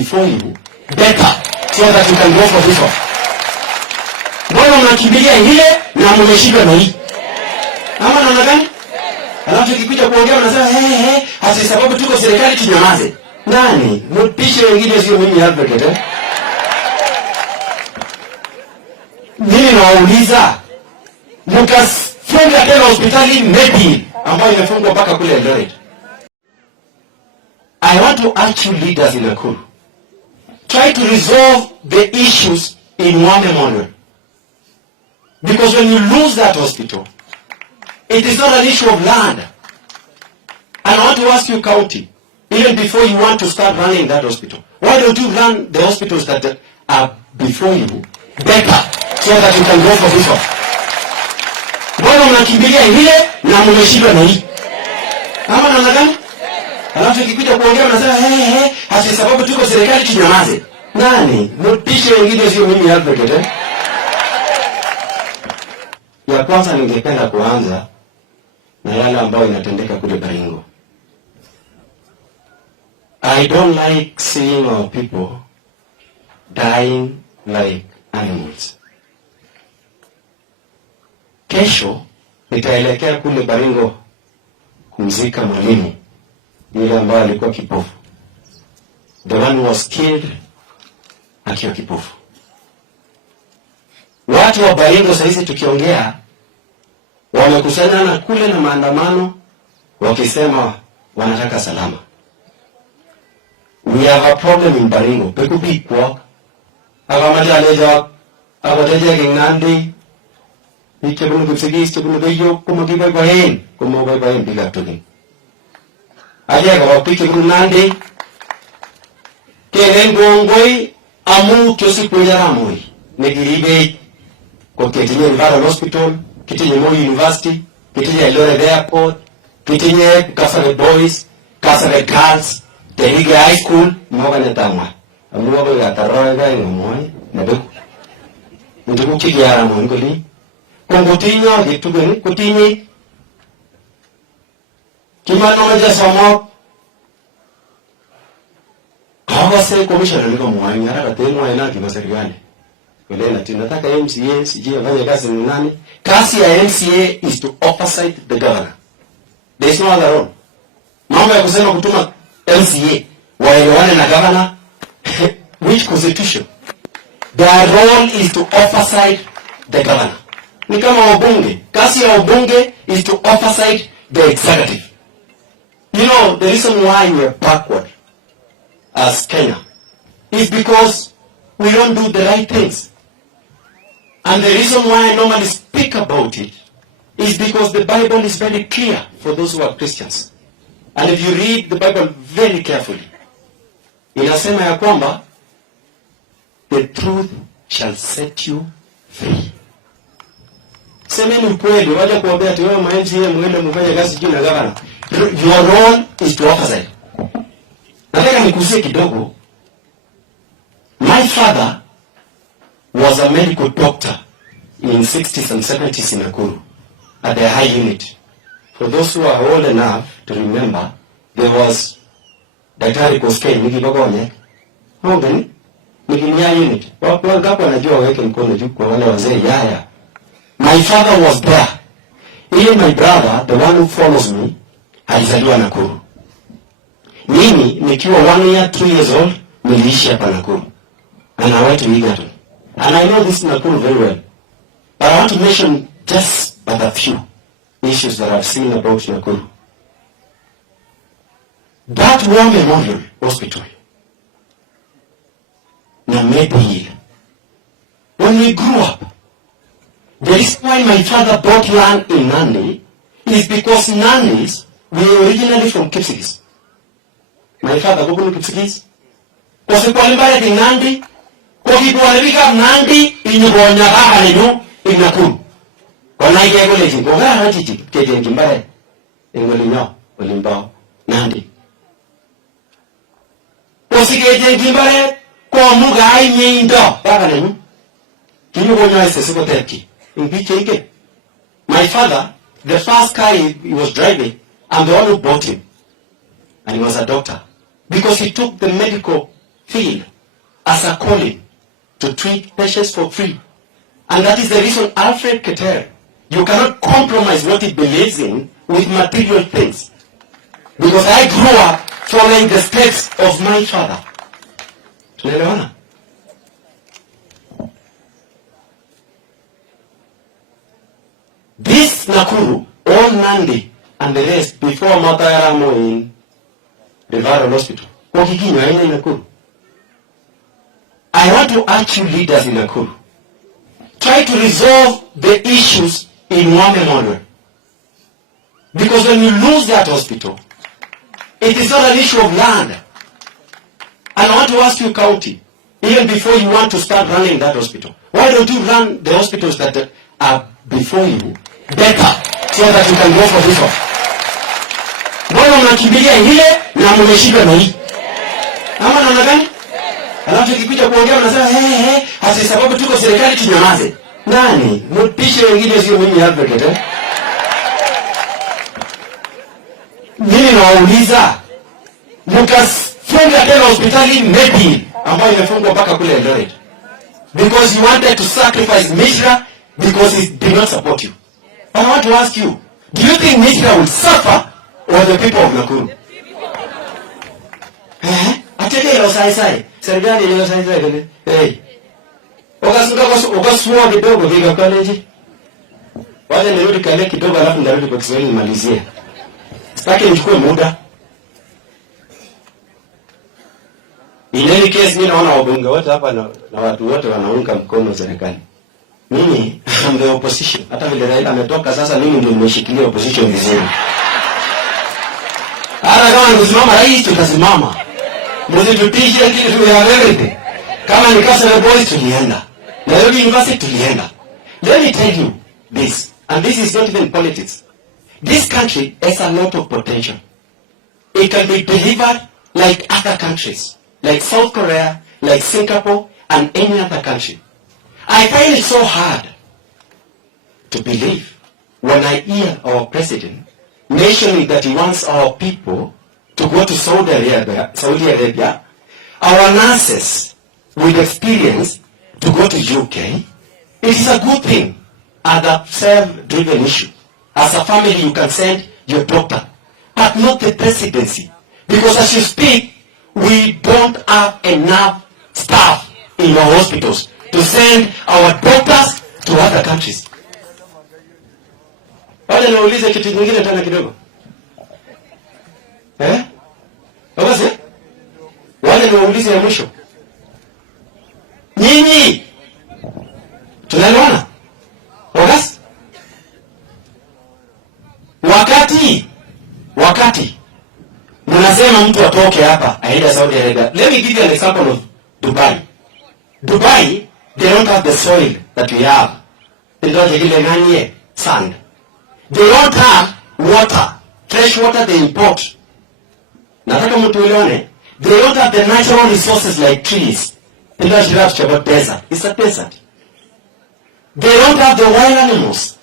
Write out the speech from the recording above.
before you better so that you can go for this one. Mbona mnakimbilia ile na mmeshindwa na hii? Ama namna gani? Alafu ikikuja kuongea mnasema hasi sababu tuko serikali tunyamaze. Nani? Mpishe wengine sio mimi Alfred Mimi nawauliza mkafunga tena hospitali maybe ambayo imefungwa mpaka kule Eldoret. I want to urge you leaders in Nakuru. Try to resolve the issues in one memorial. Because when you lose that hospital, it is not an issue of land. And I want to ask you, county, even before you want to start running that hospital, why don't you run the hospitals that are before you better so that you can go for this one? Mbona mnakimbilia ile na mmeshindwa na hii? Ama namna gani? Alafu ikikuja kuongea mnasema hasi sababu tuko serikali tunyamaze. Nani? Mpishe wengine sio mimi Alfred Ya kwanza ningependa kuanza na yale ambayo inatendeka kule Baringo. I don't like seeing our people dying like animals. Kesho nitaelekea kule Baringo kumzika mwalimu yule ambaye alikuwa kipofu. The one who was killed akiwa kipofu. Watu wa Baringo sasa tukiongea wamekusanyana kule na maandamano wakisema wanataka salama. We have a problem in Baringo. Pekupi kwa akamata aleja akoteje kingandi ikebunu kusigis tebunu beyo kumogiba bahen kumogiba bahen biga toki. Aja ka pike kunandi kenen gongoi amu kyosi kujaramoi negiribe kwa Ketinye Referral Hospital, Ketinye Moi University, Ketinye Eldoret Airport, Ketinye Kasarani Boys, Kasarani Girls, Tehige High School, mwoga netangwa. Mwoga yataroe ga ngomoi na beku. Ndugu kigiara mwingoli. Kongotinyo gitugeni kutinyi. Kimano meja somo. Kawa se commissioner niko mwani haraka temo ena kimaserikali. Wale nataka MCA sije afanye kazi ni nani? Kazi ya MCA is to oversight the governor. There is no other role. Mambo ya kusema kutuma MCA waelewane na governor which constitution? Their role is to oversight the governor. Ni kama wabunge. Kazi ya wabunge is to oversight the executive. You know, the reason why we are backward as Kenya is because we don't do the right things. And the reason why I normally speak about it is because the Bible is very clear for those who are Christians. And if you read the Bible very carefully, inasema ya kwamba the truth shall set you free. Semeni ukweli, waje kuambia ati wewe MCA mwende mfanye kazi juu na gavana. Your role is to oversight. Nataka nikusie kidogo. My father was a medical doctor in 60s and 70s in Nakuru at the high unit. For those who are old enough to remember, there was Daktari Koskei Nikibagonye. Hongani? Nikinya unit. Wangapi wanajua waweke mkono juu kwa wale wazee yaya. My father was there. Even my brother, the one who follows me, alizaliwa Nakuru. Mimi nikiwa 1 year, 2 years old, niliishi hapa Nakuru. And I went to Egerton. And I know this Nakuru very well. But I want to mention just but a few issues that I've seen about Nakuru. That War Memorial Hospital, Namedi Hill, when we grew up, the reason why my father bought land in Nandi is because Nandis were originally from Kipsigis. My father, Bukunu Kipsigis, was a qualified in Nandi. Kwa kibualika Nandi inyobonya baba lenu inakuru. Kwa ige college kwa ngara chichi keje ngimbare. Engolinyo olimba Nandi. Kwa sikeje ngimbare kwa muga ainye ndo baba lenu. Kinyobonya ese siko teki. Impiche ike. My father, the first car he was driving, I'm the one who bought him. And he was a doctor. Because he took the medical feel as a calling to treat patients for free. And that is the reason Alfred KeterNa, you cannot compromise what he believes in with material things. Because I grew up following the steps of my father. Tunaelewana? This Nakuru, all Nandi and the rest before Matayaramo in Referral Hospital. Wakikinywa aina Nakuru. I want to urge you leaders in Nakuru. Try to resolve the issues in one model. Because when you lose that hospital, it is not an issue of land. And I want to ask you, county, even before you want to start running that hospital, why don't you run the hospitals that are before you better so that you can go for this one? Mbona mnakimbilia ile na mmeshika na hii? Ama namna gani? Alafu ikikuja kuongea mnasema hasi sababu tuko serikali tunyamaze. Nani? Mpishe wengine sio mimi advocate eh? Mimi nawauliza mkafunga tena hospitali maybe ambayo imefungwa mpaka kule Eldoret. Because you wanted to sacrifice Mishra because it did not support you. I want to ask you, do you think Mishra will suffer or the people of Nakuru? Ateke ilo sai. Serikali ilo sai kene. Ukasuwa kidogo vika college. Wacha nirudi kale kidogo alafu ndarudi kwa Kiswahili nimalizie. Sitaki nichukue muda. In any case, mimi naona wabunge wote hapa na watu wote wanaunga mkono serikali. Mimi I'm the opposition. Hata vile Raila ametoka sasa mimi ndio nimeshikilia opposition vizuri. Hata kama nikusimama rais tutasimama. Msitutishe kile tumeeleweka. Kama ni Kasarani boys tulienda. Nairobi University tulienda. Let me tell you this, and this is not even politics. This country has a lot of potential. It can be delivered like other countries, like South Korea, like Singapore, and any other country. I find it so hard to believe when I hear our president mentioning that he wants our people to go to Saudi Arabia, our nurses with experience to go to UK. It is a good thing as a self-driven issue. As a family, you can send your doctor, but not the presidency. Because as you speak, we don't have enough staff in our hospitals to send our doctors to other countries. Wale naulize kitu kingine tena kidogo. Wazi? Wale naulize ya mwisho. Nyinyi tunaelewana? Wazi? Wakati mnasema mtu atoke hapa aende Saudi Arabia. Let me give you an example of Dubai. Dubai, they don't have the soil that we have. They don't have sand. They don't have water. Fresh water they import. Nataka mtu uelewane. They don't have the natural resources like trees. They don't have about desert. It's a desert. They don't have the wild animals.